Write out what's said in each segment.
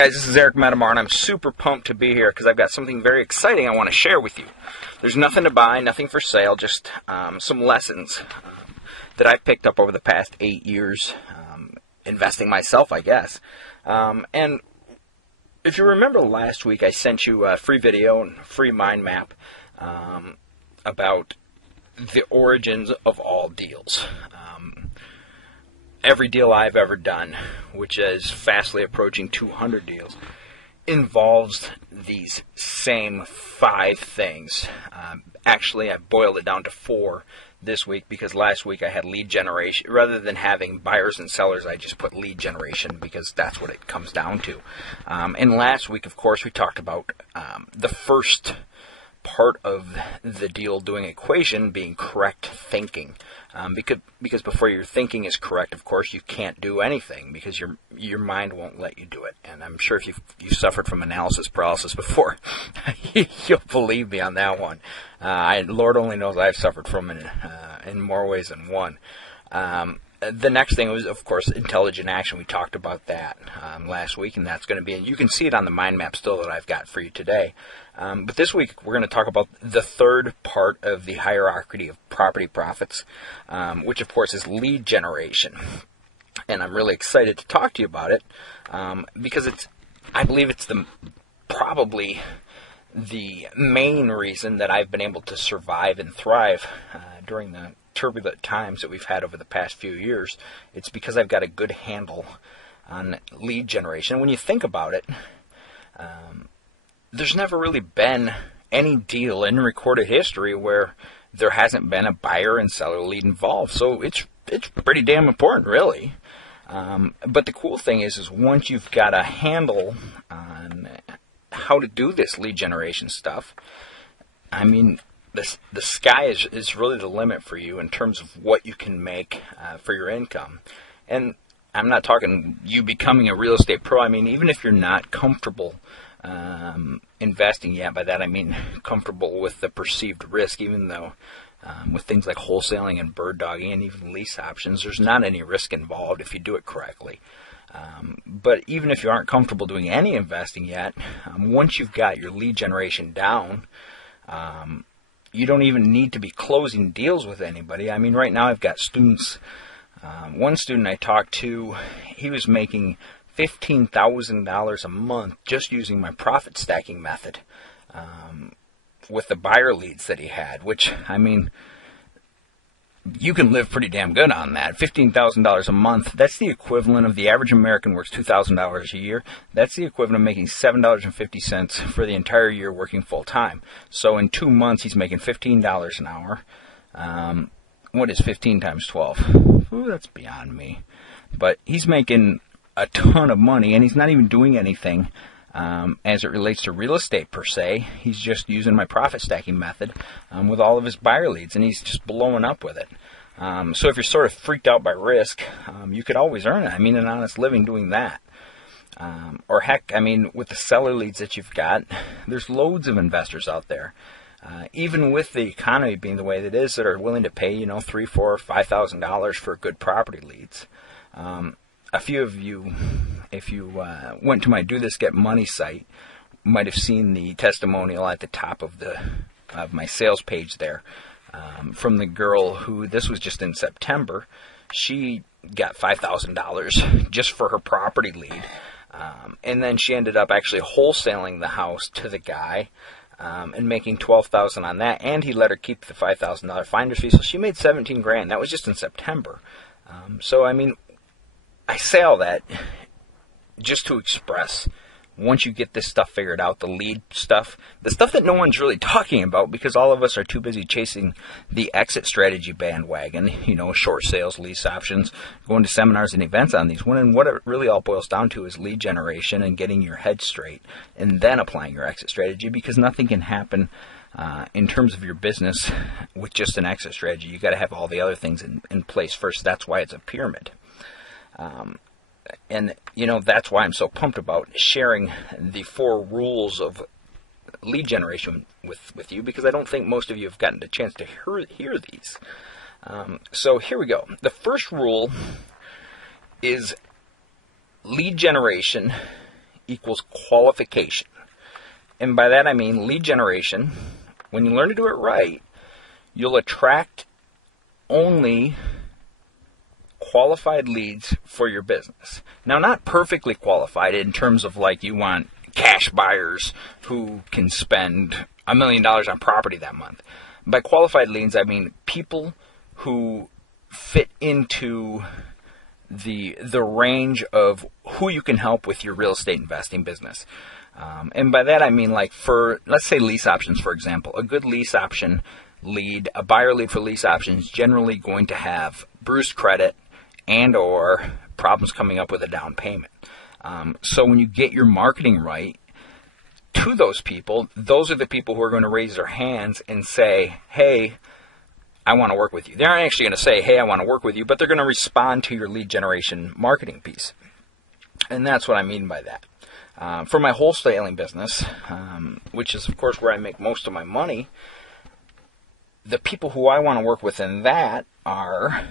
Guys, this is Eric Metamar, and I'm super pumped to be here because I've got something very exciting I want to share with you. There's nothing to buy, nothing for sale, just some lessons that I've picked up over the past 8 years, investing myself, I guess. And if you remember last week, I sent you a free video and free mind map about the origins of all deals. Every deal I've ever done, which is fastly approaching 200 deals, involves these same 5 things. Actually, I boiled it down to 4 this week because last week I had lead generation. Rather than having buyers and sellers, I just put lead generation because that's what it comes down to. And last week, of course, we talked about the first part of the deal doing equation being correct thinking. Because before your thinking is correct, of course, you can't do anything because your mind won't let you do it. And I'm sure if you've suffered from analysis paralysis before, you'll believe me on that one. Lord only knows I've suffered from it in more ways than one. The next thing was, of course, intelligent action. We talked about that last week, and that's going to be, and you can see it on the mind map still that I've got for you today. But this week, we're going to talk about the third part of the hierarchy of property profits, which, of course, is lead generation. And I'm really excited to talk to you about it because I believe it's probably the main reason that I've been able to survive and thrive during the turbulent times that we've had over the past few years. It's because I've got a good handle on lead generation. When you think about it, there's never really been any deal in recorded history where there hasn't been a buyer and seller lead involved. So it's pretty damn important, really. But the cool thing is once you've got a handle on how to do this lead generation stuff, I mean, the sky is really the limit for you in terms of what you can make for your income. And I'm not talking you becoming a real estate pro. I mean, even if you're not comfortable investing yet, by that I mean comfortable with the perceived risk, even though with things like wholesaling and bird dogging and even lease options, there's not any risk involved if you do it correctly. But even if you aren't comfortable doing any investing yet, once you've got your lead generation down, you don't even need to be closing deals with anybody. I mean, right now I've got students. One student I talked to, he was making $15,000 a month just using my profit stacking method with the buyer leads that he had, which, I mean, you can live pretty damn good on that. $15,000 a month, that's the equivalent of the average American works $2,000 a year. That's the equivalent of making $7.50 for the entire year working full time. So in 2 months, he's making $15 an hour. What is 15 times 12? Ooh, that's beyond me. But he's making a ton of money, and he's not even doing anything as it relates to real estate per se. He's just using my profit stacking method with all of his buyer leads, and he's just blowing up with it. So if you're sort of freaked out by risk, you could always earn it. I mean, an honest living doing that. Or heck, I mean, with the seller leads that you've got, there's loads of investors out there. Even with the economy being the way that it is, that are willing to pay, $3,000, $4,000, $5,000 for good property leads. A few of you, if you went to my Do This Get Money site, might have seen the testimonial at the top of my sales page there from the girl who, this was just in September, she got $5,000 just for her property lead. And then she ended up actually wholesaling the house to the guy and making $12,000 on that, and he let her keep the $5,000 finder's fee, so she made $17,000. That was just in September. So I mean, I say all that just to express, once you get this stuff figured out, the lead stuff, the stuff that no one's really talking about because all of us are too busy chasing the exit strategy bandwagon, short sales, lease options, going to seminars and events on these. When what it really all boils down to is lead generation and getting your head straight and then applying your exit strategy, because nothing can happen in terms of your business with just an exit strategy. You got to have all the other things in place first. That's why it's a pyramid. And, that's why I'm so pumped about sharing the 4 rules of lead generation with you, because I don't think most of you have gotten the chance to hear these. So here we go. The first rule is lead generation equals qualification. And by that I mean lead generation. When you learn to do it right, you'll attract only qualified leads for your business. Now, not perfectly qualified in terms of like you want cash buyers who can spend $1 million on property that month. By qualified leads, I mean people who fit into the range of who you can help with your real estate investing business. And by that I mean, like, for, let's say, lease options, for example. A good lease option lead, a buyer lead for lease options, is generally going to have bruised credit and or problems coming up with a down payment. So when you get your marketing right to those people, those are the people who are going to raise their hands and say, hey, I want to work with you. They aren't actually going to say, hey, I want to work with you, but they're going to respond to your lead generation marketing piece. And that's what I mean by that. For my wholesaling business, which is, of course, where I make most of my money, the people who I want to work with in that are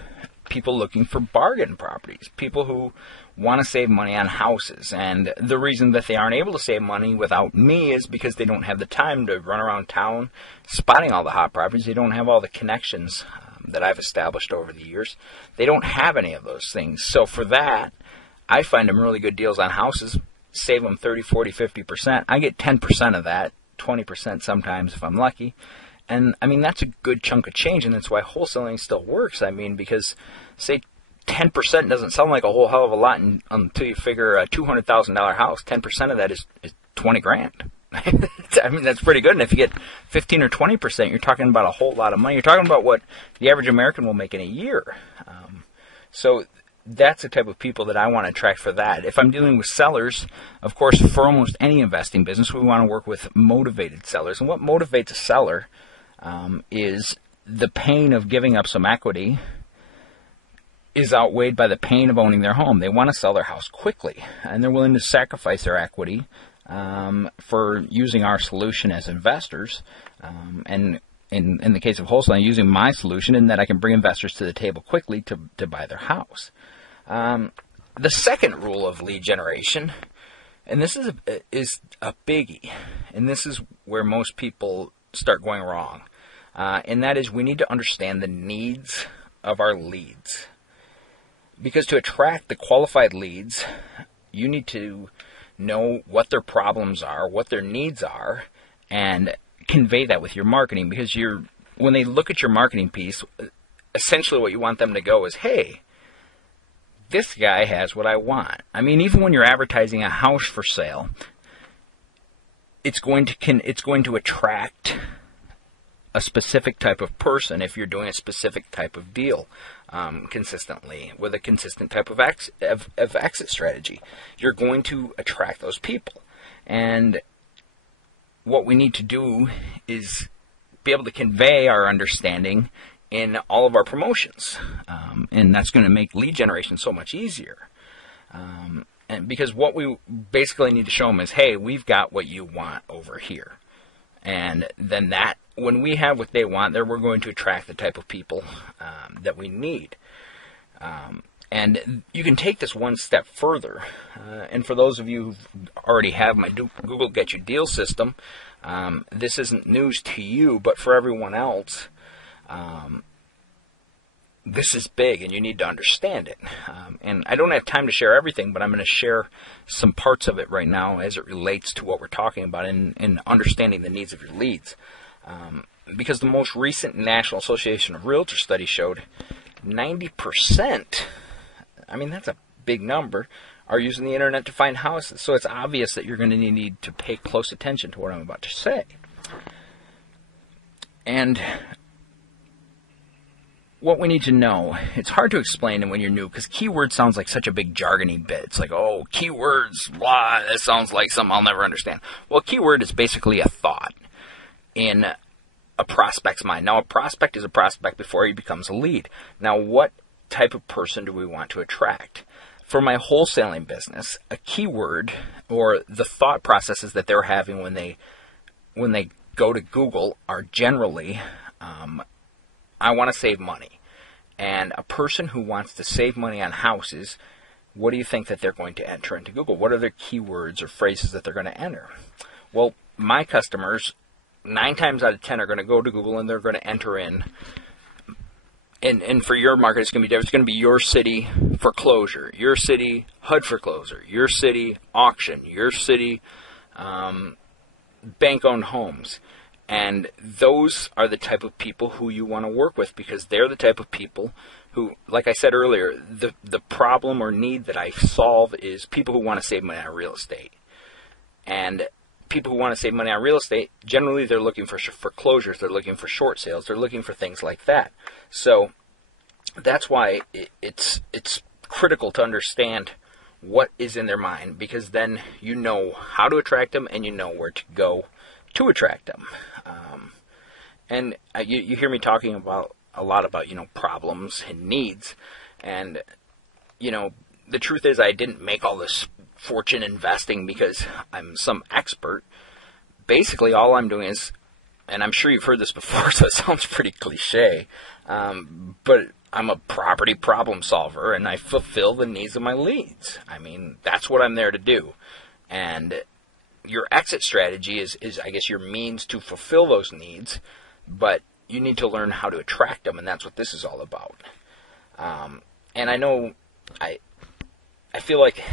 people looking for bargain properties, people who want to save money on houses. And the reason that they aren't able to save money without me is because they don't have the time to run around town spotting all the hot properties. They don't have all the connections that I've established over the years. They don't have any of those things. So for that, I find them really good deals on houses, save them 30, 40, 50%. I get 10% of that, 20% sometimes if I'm lucky. And, I mean, that's a good chunk of change, and that's why wholesaling still works. I mean, because, say, 10% doesn't sound like a whole hell of a lot until you figure a $200,000 house, 10% of that is 20 grand. I mean, that's pretty good. And if you get 15 or 20%, you're talking about a whole lot of money. You're talking about what the average American will make in a year. So that's the type of people that I want to attract for that. If I'm dealing with sellers, of course, for almost any investing business, we want to work with motivated sellers. And what motivates a seller is the pain of giving up some equity is outweighed by the pain of owning their home. They want to sell their house quickly, and they're willing to sacrifice their equity for using our solution as investors. And in the case of wholesaling, using my solution in that I can bring investors to the table quickly to buy their house. The second rule of lead generation, and this is a biggie, and this is where most people start going wrong, and that is we need to understand the needs of our leads. Because to attract the qualified leads, you need to know what their problems are, what their needs are, and convey that with your marketing. Because when they look at your marketing piece, essentially what you want them to go is, hey, this guy has what I want. I mean, even when you're advertising a house for sale, it's going to attract a specific type of person if you're doing a specific type of deal consistently with a consistent type of exit strategy. You're going to attract those people. And what we need to do is be able to convey our understanding in all of our promotions. And that's going to make lead generation so much easier. And because what we basically need to show them is, hey, we've got what you want over here. And then when we have what they want, then we're going to attract the type of people that we need. And you can take this one step further. And for those of you who already have my Google Get You Deal system, this isn't news to you, but for everyone else, this is big and you need to understand it. And I don't have time to share everything, but I'm going to share some parts of it right now as it relates to what we're talking about in understanding the needs of your leads. Because the most recent National Association of Realtors study showed 90%, I mean, that's a big number, are using the internet to find houses. So it's obvious that you're going to need to pay close attention to what I'm about to say. And what we need to know, it's hard to explain when you're new, because keyword sounds like such a big jargony bit. It's like, oh, keywords, blah, that sounds like something I'll never understand. Well, a keyword is basically a thought in a prospect's mind. Now, a prospect is a prospect before he becomes a lead. Now, what type of person do we want to attract? For my wholesaling business, a keyword or the thought processes that they're having when they go to Google are generally, I want to save money. And a person who wants to save money on houses what do you think that they're going to enter into Google? What are their keywords or phrases that they're going to enter? Well, my customers, 9 times out of 10, are going to go to Google and they're going to enter in. And for your market, it's going to be different. It's going to be your city foreclosure, your city HUD foreclosure, your city auction, your city bank-owned homes. And those are the type of people who you want to work with, because they're the type of people who, like I said earlier, the problem or need that I solve is people who want to save money on real estate. And people who want to save money on real estate, generally they're looking for foreclosures, they're looking for short sales, they're looking for things like that. So that's why it's critical to understand what is in their mind, because then you know how to attract them and you know where to go to attract them. And you hear me talking about a lot about, problems and needs. And, the truth is I didn't make all this fortune investing because I'm some expert. Basically, all I'm doing is, and I'm sure you've heard this before, so it sounds pretty cliche, but I'm a property problem solver, and I fulfill the needs of my leads. I mean, that's what I'm there to do. And your exit strategy is I guess, your means to fulfill those needs, but you need to learn how to attract them, and that's what this is all about. And I know I feel like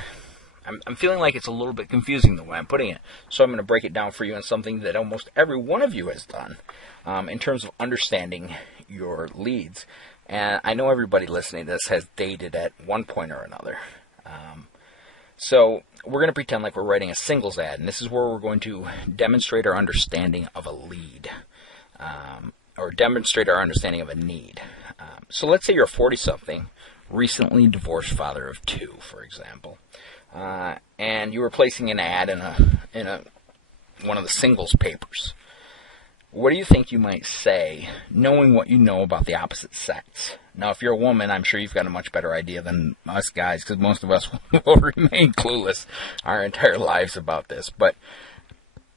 I'm feeling like it's a little bit confusing the way I'm putting it, so I'm going to break it down for you on something that almost every one of you has done in terms of understanding your leads. And I know everybody listening to this has dated at one point or another. So we're going to pretend like we're writing a singles ad, and this is where we're going to demonstrate our understanding of a lead, or demonstrate our understanding of a need. So let's say you're a 40-something, recently divorced father of 2, for example, and you were placing an ad in one of the singles papers. What do you think you might say, knowing what you know about the opposite sex? Now, if you're a woman, I'm sure you've got a much better idea than us guys, because most of us will remain clueless our entire lives about this. But,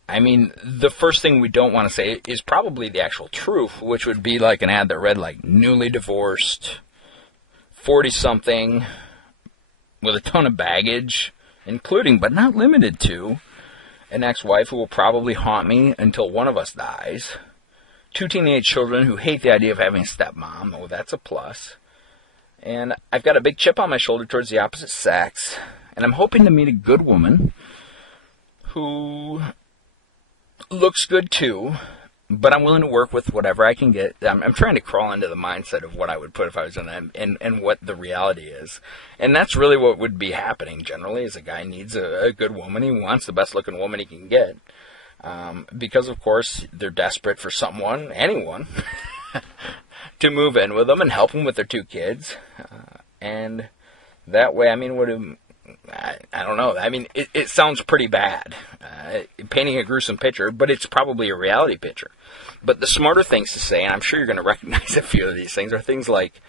I mean, the first thing we don't want to say is probably the actual truth, which would be like an ad that read like, newly divorced, 40-something, with a ton of baggage, including, but not limited to, an ex-wife who will probably haunt me until one of us dies, 2 teenage children who hate the idea of having a stepmom. Oh, that's a plus. And I've got a big chip on my shoulder towards the opposite sex, and I'm hoping to meet a good woman who looks good too, but I'm willing to work with whatever I can get. I'm trying to crawl into the mindset of what I would put if I was in that, and what the reality is. And that's really what would be happening generally, is a guy needs a good woman. He wants the best looking woman he can get. Because, of course, they're desperate for anyone, to move in with them and help them with their 2 kids. And that way, I mean, I don't know. I mean, it sounds pretty bad, painting a gruesome picture, but it's probably a reality picture. But the smarter things to say, and I'm sure you're going to recognize a few of these things, are things like,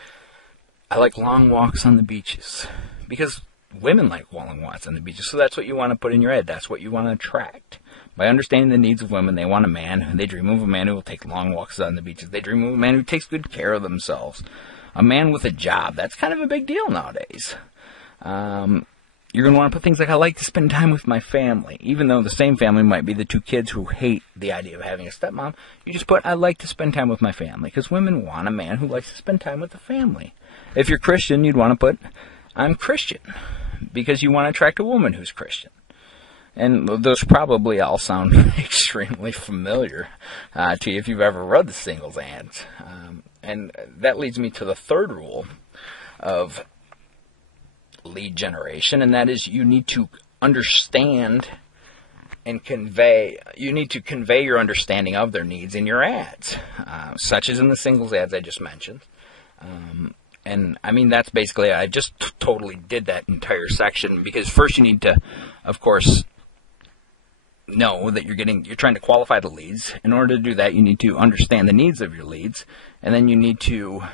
I like long walks on the beaches. Because women like long walks on the beaches, so that's what you want to put in your head. That's what you want to attract. By understanding the needs of women, they want a man. They dream of a man who will take long walks on the beaches. They dream of a man who takes good care of themselves. A man with a job. That's kind of a big deal nowadays. You're going to want to put things like, I like to spend time with my family. Even though the same family might be the 2 kids who hate the idea of having a stepmom, you just put, I like to spend time with my family. Because women want a man who likes to spend time with the family. If you're Christian, you'd want to put, I'm Christian. Because you want to attract a woman who's Christian. And those probably all sound extremely familiar to you if you've ever read the singles ads. And that leads me to the third rule of lead generation, and that is you need to understand and convey your understanding of their needs in your ads, such as in the singles ads I just mentioned. And I mean, that's basically, I just totally did that entire section, because first you need to, of course, know that you're trying to qualify the leads. In order to do that, you need to understand the needs of your leads, and then you need to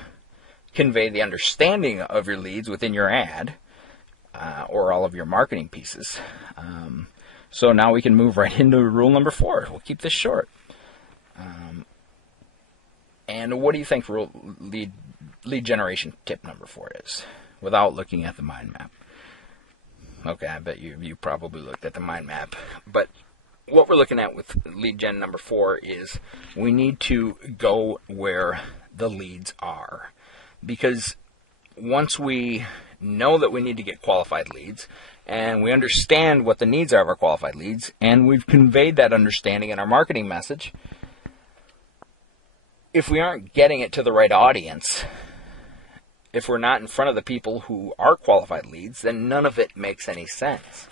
convey the understanding of your leads within your ad, or all of your marketing pieces. So now we can move right into rule number 4. We'll keep this short. And what do you think lead generation tip number 4 is, without looking at the mind map? Okay, I bet you probably looked at the mind map. But what we're looking at with lead gen number 4 is we need to go where the leads are. Because once we know that we need to get qualified leads, and we understand what the needs are of our qualified leads, and we've conveyed that understanding in our marketing message, if we aren't getting it to the right audience, if we're not in front of the people who are qualified leads, then none of it makes any sense.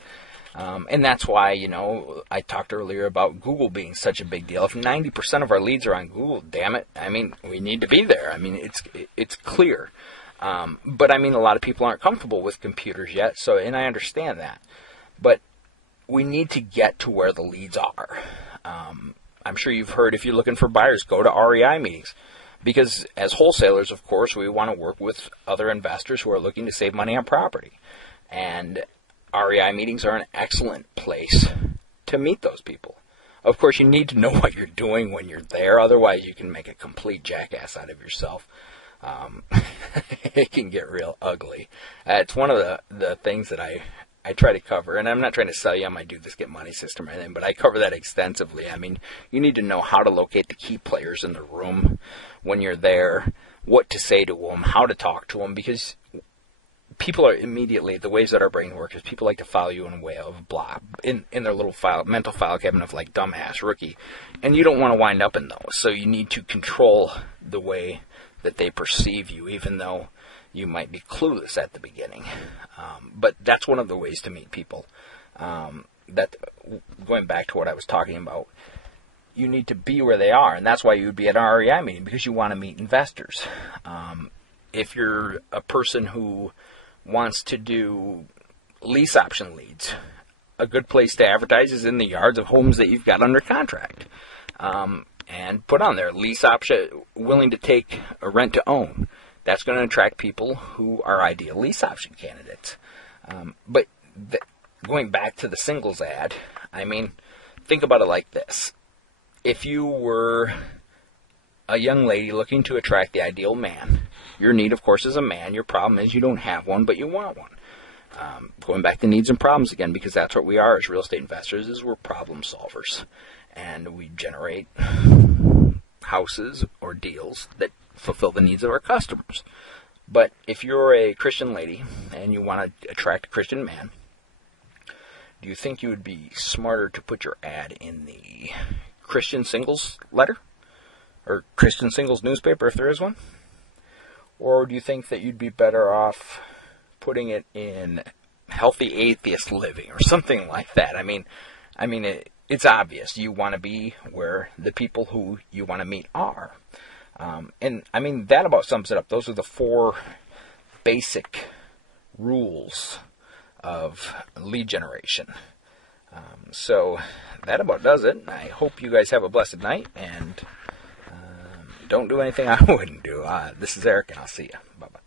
And that's why, I talked earlier about Google being such a big deal. If 90% of our leads are on Google, damn it, we need to be there. It's clear. But a lot of people aren't comfortable with computers yet, and I understand that. But we need to get to where the leads are. I'm sure you've heard, if you're looking for buyers, go to REI meetings. Because as wholesalers, of course, we want to work with other investors who are looking to save money on property. And REI meetings are an excellent place to meet those people. Of course, you need to know what you're doing when you're there. Otherwise, you can make a complete jackass out of yourself. It can get real ugly. It's one of the things that I try to cover. And I'm not trying to sell you on my do this, get money system or anything, but I cover that extensively. You need to know how to locate the key players in the room when you're there, what to say to them, how to talk to them, because people are immediately, the ways that our brain works is people like to file you in a way of blah, in their little mental file cabinet of like dumbass, rookie, and you don't want to wind up in those. So you need to control the way that they perceive you, even though you might be clueless at the beginning. But that's one of the ways to meet people. That going back to what I was talking about, you need to be where they are, and that's why you would be at an REI meeting, because you want to meet investors. If you're a person who wants to do lease option leads, a good place to advertise is in the yards of homes that you've got under contract. And put on there, lease option, willing to take a rent to own. That's going to attract people who are ideal lease option candidates. But going back to the singles ad, think about it like this. If you were a young lady looking to attract the ideal man, your need, of course, is a man. Your problem is you don't have one, but you want one. Going back to needs and problems again, because that's what we are as real estate investors, is we're problem solvers. And we generate houses or deals that fulfill the needs of our customers. But if you're a Christian lady and you want to attract a Christian man, do you think you would be smarter to put your ad in the Christian Singles letter? Or Christian Singles newspaper, if there is one? Or do you think that you'd be better off putting it in Healthy Atheist Living or something like that? It's obvious. You want to be where the people who you want to meet are. That about sums it up. Those are the 4 basic rules of lead generation. So that about does it. I hope you guys have a blessed night, and don't do anything I wouldn't do. This is Eric, and I'll see you. Bye-bye.